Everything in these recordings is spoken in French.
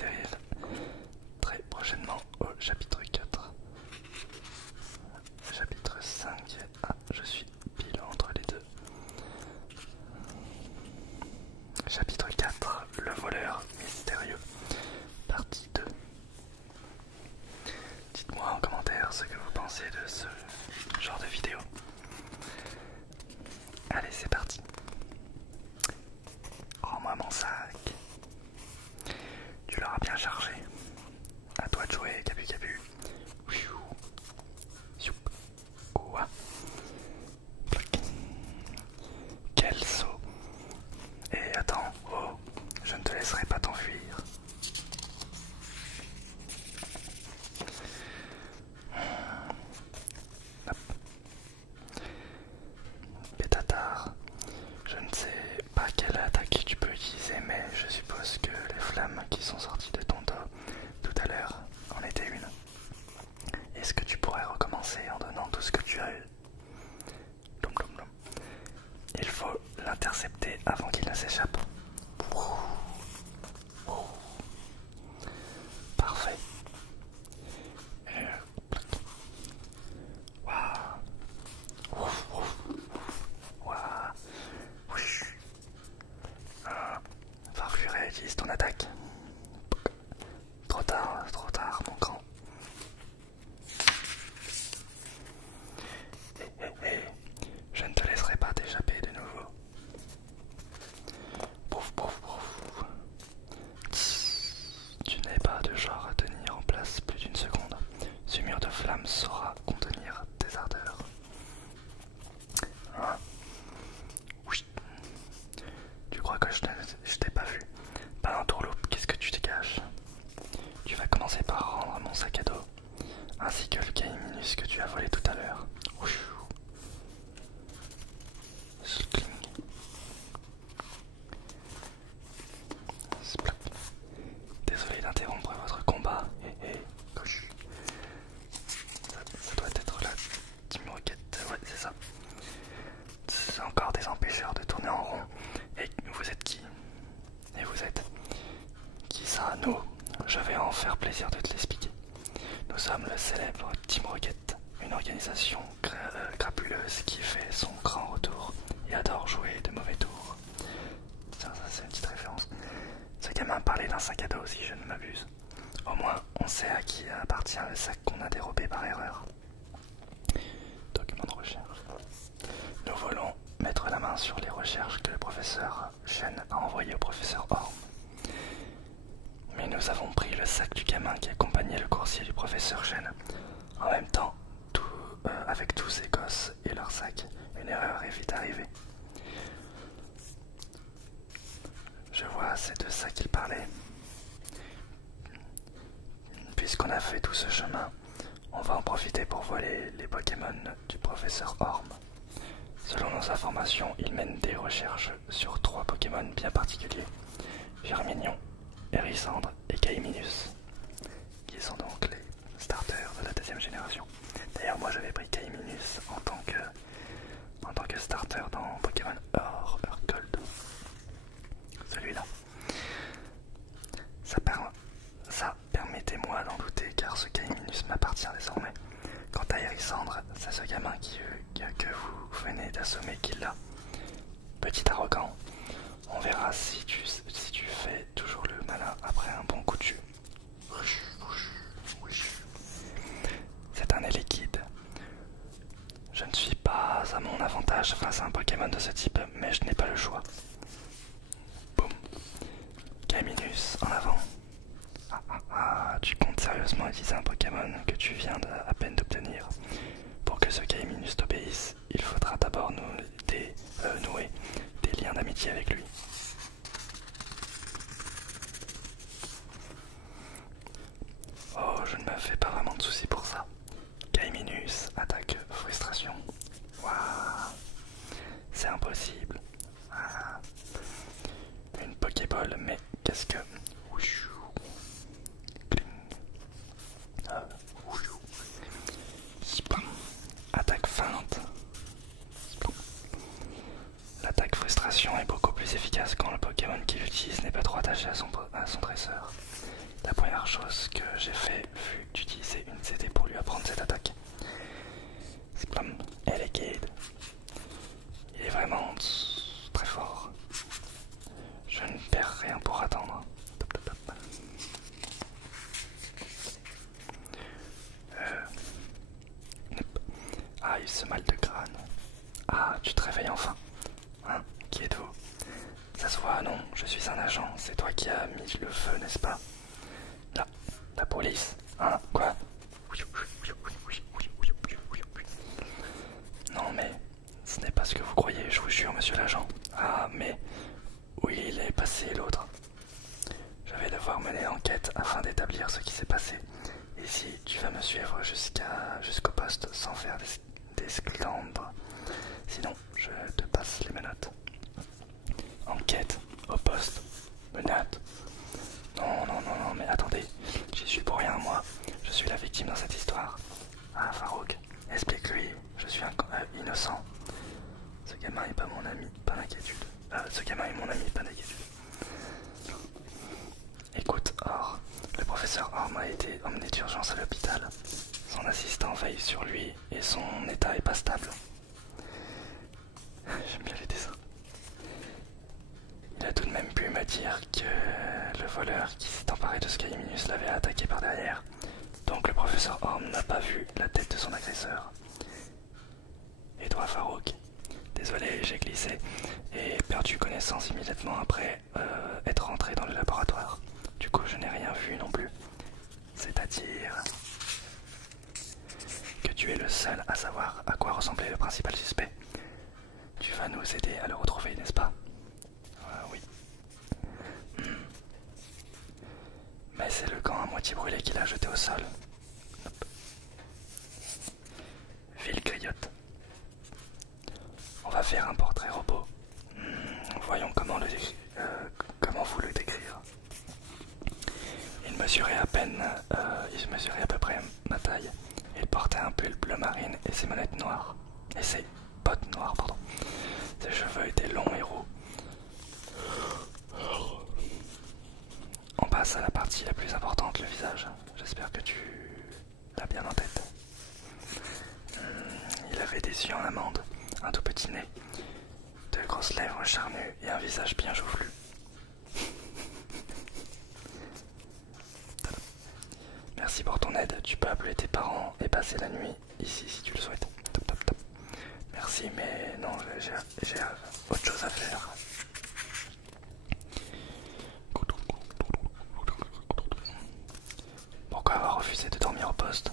matériel très prochainement au chapitre 4. Chapitre 5. Ah, je suis pile entre les deux. Chapitre 4. Le voleur mystérieux. Partie 2. Dites-moi en commentaire ce que vous pensez de ce genre de vidéo. Allez, c'est parti. Rends-moi mon sac. Tu l'auras bien chargé. À toi de jouer, Capu Capu. Ouah. Quel saut. Et attends, oh, je ne te laisserai pas t'enfuir. Pétatard. Je ne sais pas quelle attaque tu peux utiliser, mais je suppose que les flammes qui sont sorties de ton dos tout à l'heure en étaient une. Est-ce que tu pourrais recommencer en donnant tout ce que tu as eu? Blum, blum, blum. Il faut l'intercepter avant qu'il ne s'échappe. Parfait. Waouh. Waouh. Farfuret, utilise ton attaque. Trop tard, mon grand. Je ne te laisserai pas t'échapper de nouveau. Pouf, pouf, pouf. Tu n'es pas de genre à tenir en place plus d'une seconde. Ce mur de flammes saura contenir tes ardeurs. Hein? Oui. Tu crois que je t'ai pas vu? Pas un tourloupe, qu'est-ce que tu te caches? Tu vas commencer par rendre mon sac à dos, ainsi que le cahier minus que tu as volé tout à l'heure. Désolé d'interrompre votre combat. Ça doit être la Team Rocket. Ouais, c'est ça. C'est encore des empêcheurs de tourner en rond. Et vous êtes qui? Et vous êtes qui ça? Nous. Je vais en faire plaisir de te l'expliquer. Nous sommes le célèbre Team Rocket, une organisation crapuleuse qui fait son grand retour et adore jouer de mauvais tours. Ça c'est une petite référence. Ce gamin parlait d'un sac à dos si je ne m'abuse. Au moins, on sait à qui appartient le sac qu'on a dérobé par erreur. Document de recherche. Nous voulons mettre la main sur les recherches que le professeur Shen a envoyées au professeur Orm. Mais nous avons pris le sac du gamin qui accompagnait le coursier du professeur Shen. En même temps, avec tous ces gosses et leurs sacs, une erreur est vite arrivée. Je vois, c'est de ça qu'il parlait. Puisqu'on a fait tout ce chemin, on va en profiter pour voler les Pokémon du professeur Orm. Selon nos informations, il mène des recherches sur 3 Pokémon bien particuliers. Germignon, Hérissandre et Caïminus, qui sont donc les starters de la 2e génération. D'ailleurs, moi j'avais pris Caïminus en tant que starter dans Pokémon Or, Gold. Celui-là. Ça, permettez-moi d'en douter car ce Caïminus m'appartient désormais. Quant à Hérissandre, c'est ce gamin que vous venez d'assommer qui l'a. Petit arrogant, on verra si tu fais toujours le malin après un bon coup de jus. C'est un liquide. Je ne suis pas à mon avantage face à un Pokémon de ce type, mais je n'ai pas le choix. Boum. Caminus, en avant. Tu comptes sérieusement utiliser un Pokémon que tu viens à peine d'obtenir. Pour que ce Caminus t'obéisse, il faudra d'abord nouer des liens d'amitié avec lui. Oh, je ne me fais pas vraiment de soucis pour ça. Caminus, attaque frustration. Waouh, c'est impossible. Une Pokéball, mais qu'est-ce que... Attaque feinte. L'attaque frustration est beaucoup plus efficace quand le Pokémon qu'il utilise n'est pas trop attaché à son dresseur. première chose que j'ai fait fut d'utiliser une CD pour lui apprendre cette attaque. Splam, Elegade. Il est vraiment très fort. Je ne perds rien pour attendre. Top, top, top. Ah, il se mal de crâne. Ah, tu te réveilles enfin. Hein? Qui êtes-vous? Ça se voit, non, je suis un agent. C'est toi qui as mis le feu, n'est-ce pas? Là, la police. Hein? Quoi? Non, mais ce n'est pas ce que vous croyez, je vous jure, monsieur l'agent. Ah, mais où il est passé l'autre? Je vais devoir mener l'enquête afin d'établir ce qui s'est passé. Ici, tu vas me suivre jusqu'au poste sans faire d'esclandre. Sinon, je te passe les menottes. Enquête au poste. Menottes. Non, non, non, non, mais attendez. J'y suis pour rien, moi. Je suis la victime dans cette histoire. Ah, Farouk, explique-lui. Je suis innocent. Ce gamin est pas mon ami, pas d'inquiétude. Ce gamin est mon ami, pas d'inquiétude. Écoute, Or, le professeur Orm a été emmené d'urgence à l'hôpital. Son assistant veille sur lui et son état est pas stable. J'aime bien les dessins. Il a tout de même pu me dire que le voleur qui s'est emparé de Skyminus l'avait attaqué par derrière. Donc le professeur Orm n'a pas vu la tête de son agresseur. Et toi, Farouk? Désolé, j'ai glissé et perdu connaissance immédiatement après être rentré dans le laboratoire. Du coup, je n'ai rien vu non plus. C'est-à-dire que tu es le seul à savoir à quoi ressemblait le principal suspect. Tu vas nous aider à le retrouver, n'est-ce pas? Oui. Mais c'est le gant à moitié brûlé qu'il a jeté au sol. Hop. Ville griotte. On va faire un portrait robot. Voyons comment vous le décrire. Il mesurait à peu près ma taille. Il portait un pull bleu marine et ses manettes noires. Et ses bottes noires, pardon. Ses cheveux étaient longs et roux. On passe à la partie la plus importante, le visage. J'espère que tu l'as bien en tête. Il avait des yeux en amande, un tout petit nez, de grosses lèvres charnues et un visage bien joufflu. Merci pour ton aide, tu peux appeler tes parents et passer la nuit ici si tu le souhaites. Top, top, top. Merci, mais non, j'ai autre chose à faire. Pourquoi avoir refusé de dormir au poste?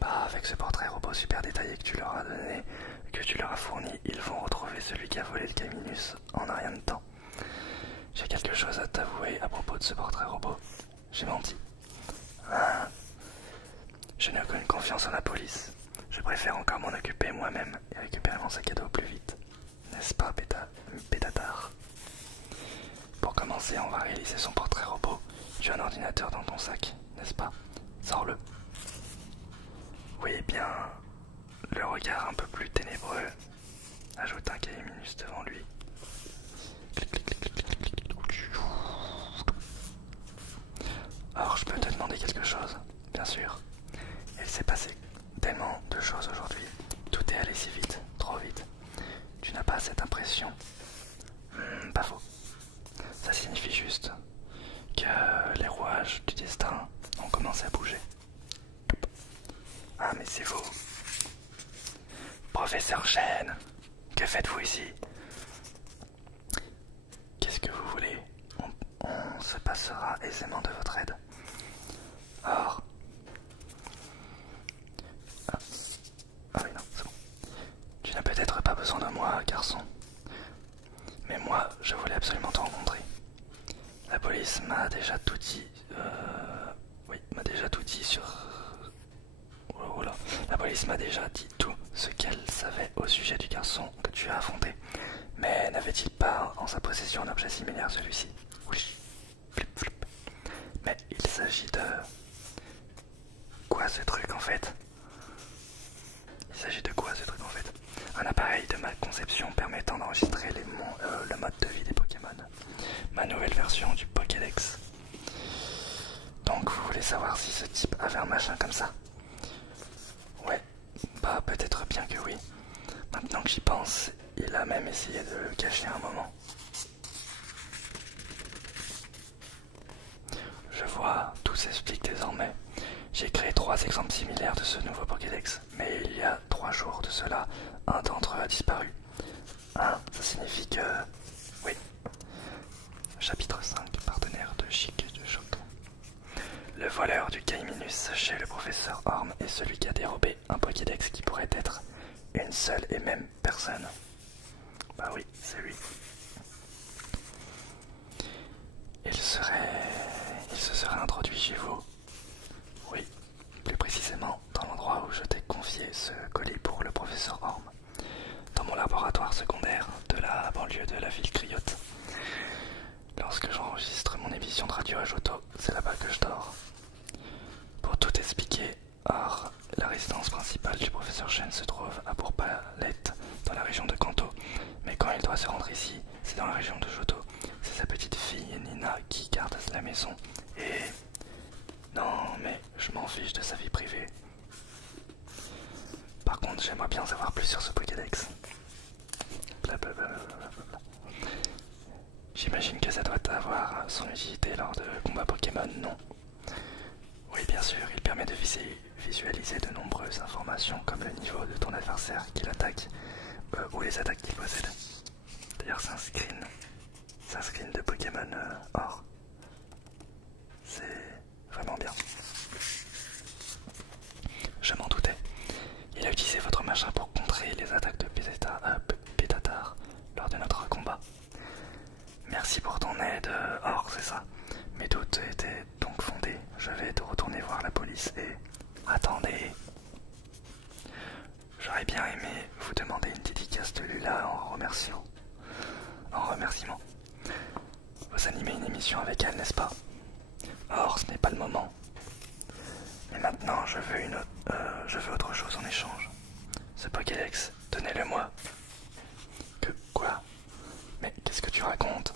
Bah, avec ce portrait robot super détaillé que tu leur as donné, que tu leur as fourni, ils vont retrouver celui qui a volé le Caminus en un rien de temps. J'ai quelque chose à t'avouer à propos de ce portrait robot. J'ai menti. Je n'ai aucune confiance en la police. Je préfère encore m'en occuper moi-même et récupérer mon sac à dos plus vite. N'est-ce pas, Pétatard? Pour commencer, on va réaliser son portrait robot. Tu as un ordinateur dans ton sac, n'est-ce pas? Sors-le. Oui, bien, le regard un peu plus ténébreux. Ajoute un Caminus devant lui. Alors, je peux te demander quelque chose? Bien sûr. Il s'est passé tellement de choses aujourd'hui. Tout est allé si vite, trop vite. Tu n'as pas cette impression? Pas faux. Ça signifie juste que les rouages du destin ont commencé à bouger. Ah, mais c'est vous. Professeur Chen, que faites-vous ici? Qu'est-ce que vous voulez? On se passera aisément de votre aide. Or. Ah oui, non, c'est bon. Tu n'as peut-être pas besoin de moi, garçon. Mais moi, je voulais absolument te rencontrer. La police m'a déjà tout dit. Oui, m'a déjà tout dit sur. Oh là. La police m'a déjà dit tout ce qu'elle savait au sujet du garçon que tu as affronté. Mais n'avait-il pas en sa possession un objet similaire à celui-ci? Oui. Flip, flip. Mais il s'agit de. Quoi ce truc en fait? Il s'agit de quoi ce truc en fait? Un appareil de ma conception permettant d'enregistrer le mode de vie des Pokémon. Ma nouvelle version du Pokédex. voulais savoir si ce type avait un machin comme ça. Ouais, bah peut-être bien que oui. Maintenant que j'y pense, il a même essayé de le cacher un moment. Je vois, tout s'explique désormais. J'ai créé 3 exemples similaires de ce nouveau Pokédex, mais il y a 3 jours de cela, un d'entre eux a disparu. Ça signifie que... Oui. Chapitre 5, partenaire de Chic et de Choc. Le voleur du Caiminus chez le professeur Orm est celui qui a dérobé un Pokédex qui pourrait être une seule et même personne. Bah oui, c'est lui. Il se serait introduit chez vous. Oui, plus précisément dans l'endroit où je t'ai confié ce colis pour le professeur Orm. Dans mon laboratoire secondaire de la banlieue de la ville Criotte. Lorsque j'enregistre mon émission de radio à Johto, c'est là-bas que je dors. Pour tout expliquer, or, la résidence principale du professeur Shen se trouve à Bourg-Palette, dans la région de Kanto. Mais quand il doit se rendre ici, c'est dans la région de Johto. C'est sa petite fille Nina qui garde la maison. Et... non, mais je m'en fiche de sa vie privée. Par contre, j'aimerais bien savoir plus sur ce Pokédex. Blablabla. J'imagine que ça doit avoir son utilité lors de combats Pokémon, non? Oui, bien sûr, il permet de visualiser de nombreuses informations comme le niveau de ton adversaire qui l'attaque ou les attaques qu'il possède. D'ailleurs, c'est un screen de Pokémon or. C'est vraiment bien. Je m'en doutais. Il a utilisé votre machin pour contrer les attaques de Pétatar lors de notre combat. Merci pour ton aide, Or, c'est ça. Mes doutes étaient donc fondés. Je vais te retourner voir la police et... Attendez. J'aurais bien aimé vous demander une dédicace de Lula en remerciement. Vous animez une émission avec elle, n'est-ce pas? Or, ce n'est pas le moment. Mais maintenant, je veux autre chose en échange. Ce Pokédex, donnez-le-moi. Quoi? Mais qu'est-ce que tu racontes?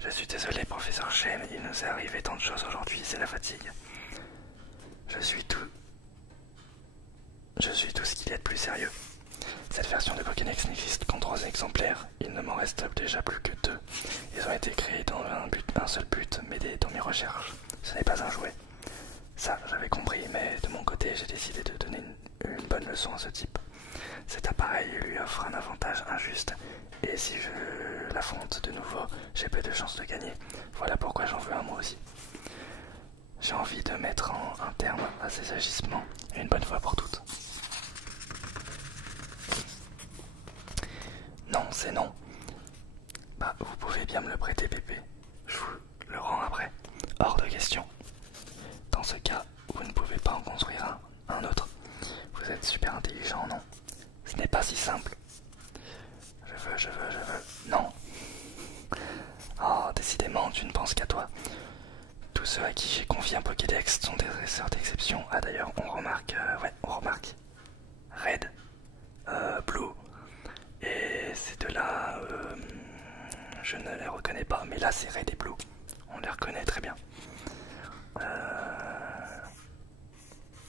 Je suis désolé, professeur Shen, il nous est arrivé tant de choses aujourd'hui, c'est la fatigue. Je suis tout ce qu'il y a de plus sérieux. Cette version de Pokédex n'existe qu'en 3 exemplaires. Il ne m'en reste déjà plus que 2. Ils ont été créés dans un seul but, m'aider dans mes recherches. Ce n'est pas un jouet. Ça, j'avais compris, mais de mon côté, j'ai décidé de donner une bonne leçon à ce type. Cet appareil lui offre un avantage injuste, et si je l'affronte de nouveau, j'ai peu de chances de gagner. Voilà pourquoi j'en veux un moi aussi. J'ai envie de mettre un terme à ces agissements, une bonne fois pour toutes. Non, c'est non. Bah, vous pouvez bien me le prêter, Pépé. Je vous le rends après. Hors de question. Dans ce cas, vous ne pouvez pas en construire un autre. Vous êtes super intelligent, non? Ce n'est pas si simple. Je veux. Non. Oh, décidément, tu ne penses qu'à toi. Tous ceux à qui j'ai confié un Pokédex sont des dresseurs d'exception. Ah d'ailleurs, on remarque Red, Blue, et ces deux-là, je ne les reconnais pas, mais là c'est Red et Blue. On les reconnaît très bien.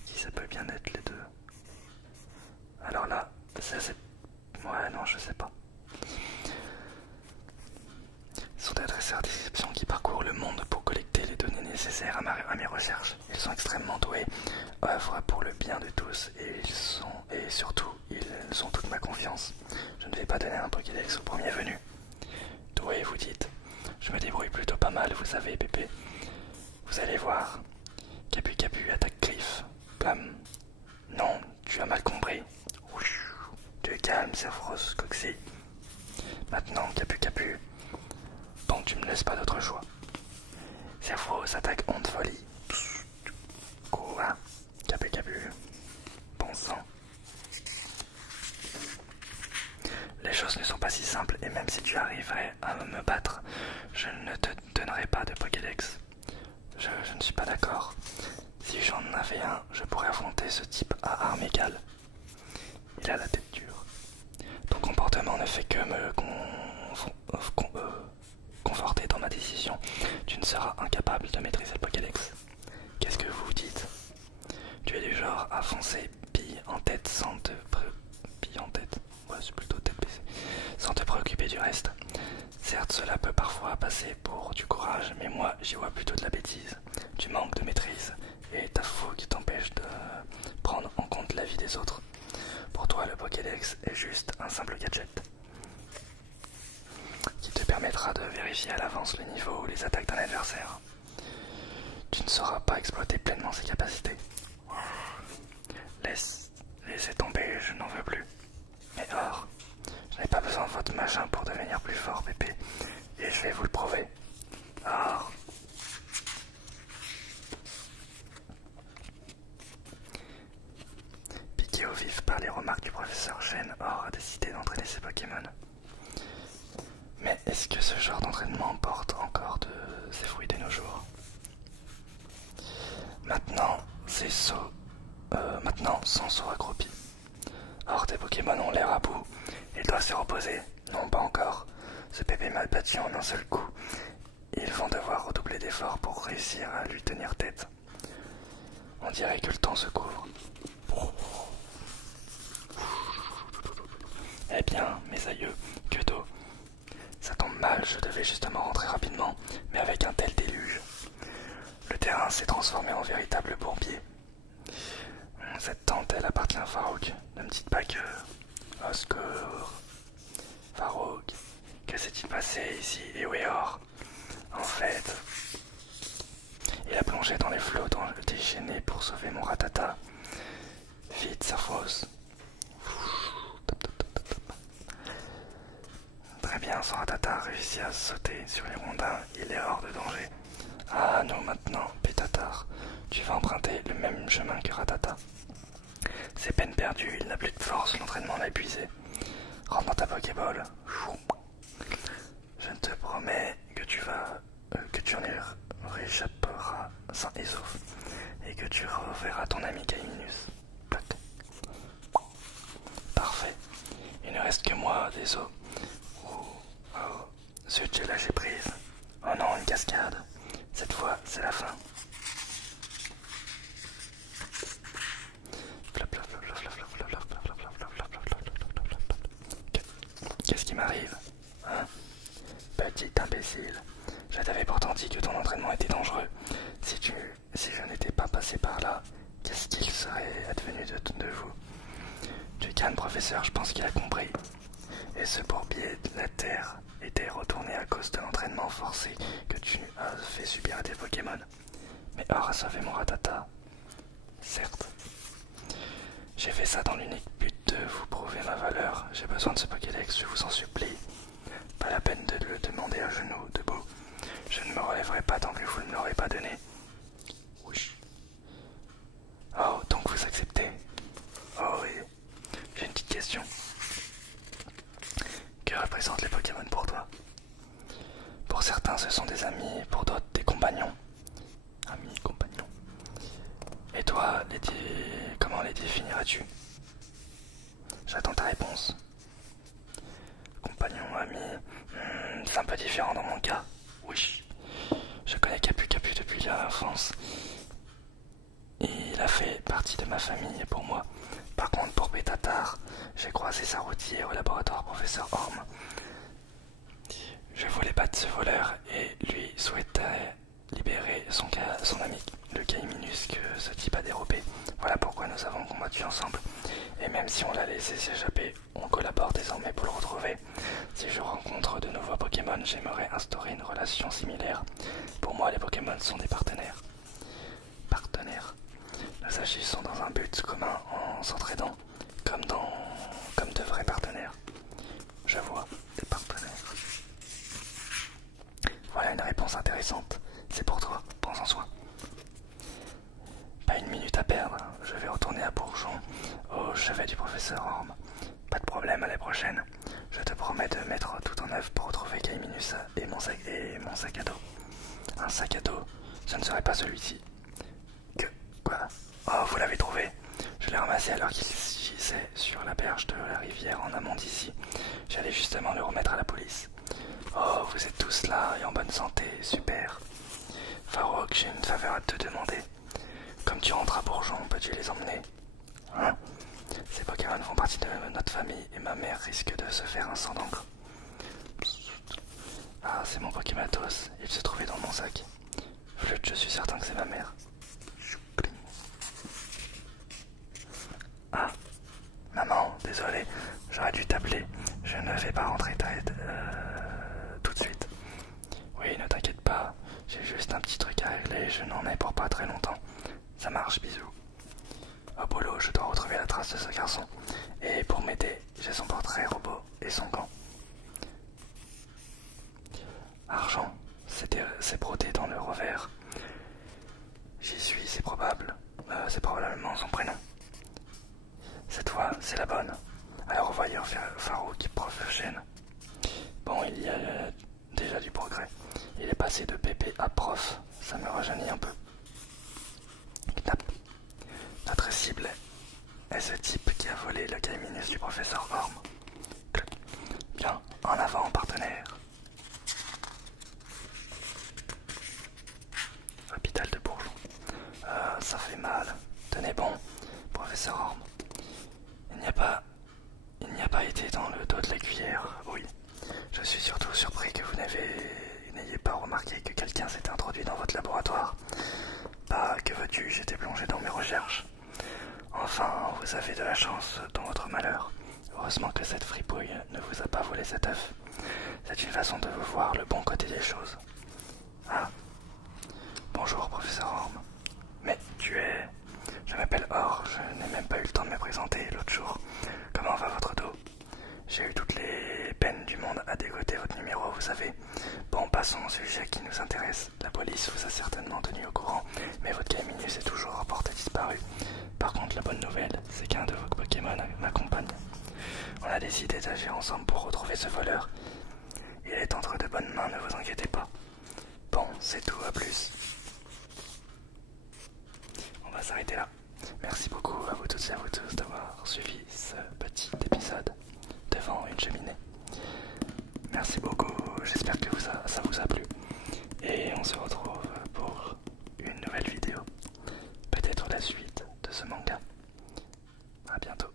Qui ça peut bien être les deux? Alors là, ça c'est... ouais, non, je sais pas. Ce sont des dresseurs d'exception qui parcourent le monde pour collecter les données nécessaires à mes recherches. Ils sont extrêmement doués, œuvrent pour le bien de tous et surtout, ils ont toute ma confiance. Je ne vais pas donner un Pokédex au premier venu. Doué, vous dites. Je me débrouille plutôt pas mal, vous savez, Pépé. Vous allez voir. Capu Capu attaque Griff. Blam. Non, tu as mal compris. Tu es calme, Cerfros Coxy. Maintenant, Capu Capu. Bon, tu me laisses pas d'autre choix. Cerfros attaque Honte Folie. Quoi? Capu Capu. Bon sang. Les choses ne sont pas si simples et même si tu arriverais à me battre, je ne te donnerai pas de Pokédex. Je ne suis pas d'accord. Si j'en avais un, je pourrais affronter ce type à armes égales. Il a la tête dure. Ton comportement ne fait que me conforter dans ma décision. Tu ne seras incapable de maîtriser le Pokédex. Qu'est-ce que manque de maîtrise et ta fougue t'empêche de prendre en compte la vie des autres. Pour toi, le Pokédex est juste un simple gadget qui te permettra de vérifier à l'avance le niveau ou les attaques d'un adversaire. Tu ne sauras pas exploiter pleinement ses capacités. Laissez tomber, je n'en veux plus. Mais or, je n'ai pas besoin de votre machin pour devenir plus fort, Pépé, et je vais vous le prouver. Or. Piqué au vif par les remarques du professeur Chen, Or a décidé d'entraîner ses Pokémon. Mais est-ce que ce genre d'entraînement porte encore de ses fruits de nos jours? Maintenant, maintenant, sans saut accroupi. Or, tes Pokémon ont l'air à bout. Ils doivent se reposer. Non, pas encore. Ce Pépé m'a battu en un seul coup. Ils vont devoir redoubler d'efforts pour réussir à lui tenir tête. On dirait que le temps se couvre. Eh bien, mes aïeux, que d'eau. Ça tombe mal, je devais justement rentrer rapidement, mais avec un tel déluge. Le terrain s'est transformé en véritable bourbier. Cette tente, elle appartient à Farouk. Ne me dites pas que... Au secours. Farouk, que s'est-il passé ici et où est Or? En fait, il a plongé dans les flots déchaînés pour sauver mon Rattata. Vite, Sarfos. Très bien, son Rattata a réussi à sauter sur les rondins. Il est hors de danger. Ah non, maintenant, Pétatar, tu vas emprunter le même chemin que Rattata. C'est peine perdue, il n'a plus de force, l'entraînement l'a épuisé. Rentre dans ta Pokéball. Je te promets que tu en réchapperas sain et sauf, et que tu reverras ton ami Kaiminus. Parfait. Il ne reste que moi, des os. Oh, zut, j'ai lâché prise. Oh non, une cascade. Cette fois, c'est la fin. Qu'est-ce qui m'arrive, hein? Petit imbécile. Je t'avais pourtant dit que ton entraînement était dangereux. Si je n'étais pas passé par là, qu'est-ce qu'il serait advenu de vous? Tu calmes, professeur, je pense qu'il a compris. Et ce bourbier de la terre était retourné à cause de l'entraînement forcé que tu as fait subir à tes Pokémon. Mais Or a sauvé mon Rattata. Certes. J'ai fait ça dans l'unique but de vous prouver ma valeur. J'ai besoin de ce Pokédex, je vous en supplie. Pas la peine de le demander à genoux, debout. Je ne me relèverai pas tant que vous ne me l'aurez pas donné. Oui. Oh, donc vous acceptez? Oh oui. J'ai une petite question. Que représentent les Pokémon pour toi? Pour certains, ce sont des amis, pour d'autres, des compagnons. Amis, compagnons. Et toi, comment les définirais-tu? J'attends ta réponse. Compagnon, ami, c'est un peu différent dans mon cas. Oui. Je connais Capu Capu depuis l'enfance. Il a fait partie de ma famille pour moi. Par contre, pour Pétatar, j'ai croisé sa routière au laboratoire Professeur Orme. Je voulais battre ce voleur et lui souhaitait libérer son ami, le Kaiminus que ce type a dérobé. Voilà pourquoi nous avons combattu ensemble. Et même si on l'a laissé s'échapper, on collabore désormais pour le retrouver. Si je rencontre de nouveaux Pokémon, j'aimerais instaurer une relation similaire. Pour moi, les Pokémon sont des partenaires. Partenaires. Nous agissons dans un but commun en s'entraidant, comme de vrais partenaires. Je vois, des partenaires. Voilà une réponse intéressante. C'est pour toi, prends en soin. Pas une minute à perdre, je vais retourner à Bourgeon, au chevet du professeur Orme. Pas de problème, à la prochaine. Je te promets de mettre tout en œuvre pour retrouver Kaiminus et mon sac à dos. Un sac à dos, ce ne serait pas celui-ci. Quoi? Oh, vous l'avez trouvé? Je l'ai ramassé alors qu'il gisait sur la berge de la rivière en amont d'ici. J'allais justement le remettre à la police. Oh, vous êtes tous là et en bonne santé, super. Farouk, j'ai une faveur à te demander. Comme tu rentres à Bourgeon, peux-tu les emmener? Hein? Ces Pokémon font partie de notre famille et ma mère risque de se faire un sang d'encre. Ah, c'est mon Pokématos, il se trouvait dans mon sac. Flûte. Chut, je suis certain que c'est ma mère. Ah, maman, désolé, j'aurais dû t'appeler. Je ne vais pas rentrer tout de suite. Oui, ne t'inquiète pas, j'ai juste un petit truc à régler, je n'en ai pour pas très longtemps. Ça marche, bisous. Au boulot, je dois retrouver la trace de ce garçon. Et pour m'aider, j'ai son portrait robot et son gant. Argent, c'est brodé dans le revers. J'y suis, c'est probable. C'est probablement son prénom. Cette fois, c'est la bonne. Alors on va dire Farouk, prof chaîne. Bon, il y a déjà du progrès. Il est passé de bébé à prof. Ça me rajeunit un peu. Knap. Notre cible est ce type qui a volé le Gaiminus du professeur Orme. Bien, en avant, partenaire. Hôpital de Bourgeon. Ça fait mal. Tenez bon, professeur Orme. Il n'y a pas été dans le dos de la cuillère, oui. Je suis surtout surpris que vous n'ayez pas remarqué que quelqu'un s'était introduit dans votre laboratoire. Bah, que veux-tu, j'étais plongé dans mes recherches. Enfin, vous avez de la chance dans votre malheur. Heureusement que cette fripouille ne vous a pas volé cet œuf. C'est une façon de vous voir le bon côté des choses. Ah. Bonjour, professeur Orme. Mais tu es... Je m'appelle Or, je n'ai même pas eu le temps de me présenter l'autre jour. Comment va votre dos? J'ai eu toutes les peines du monde à dégoter votre numéro, vous savez. Bon, passons au sujet qui nous intéresse. La police vous a certainement tenu au courant, mais votre Gaiminus est toujours reporté disparu. Par contre, la bonne nouvelle, c'est qu'un de vos Pokémon m'accompagne. On a décidé d'agir ensemble pour retrouver ce voleur. Il est entre de bonnes mains, ne vous inquiétez pas. Bon, c'est tout, à plus. On va s'arrêter là. Merci beaucoup à vous toutes et à vous tous d'avoir suivi ce petit épisode devant une cheminée. Merci beaucoup, j'espère que ça vous a plu. Et on se retrouve pour une nouvelle vidéo. Peut-être la suite de ce manga. À bientôt.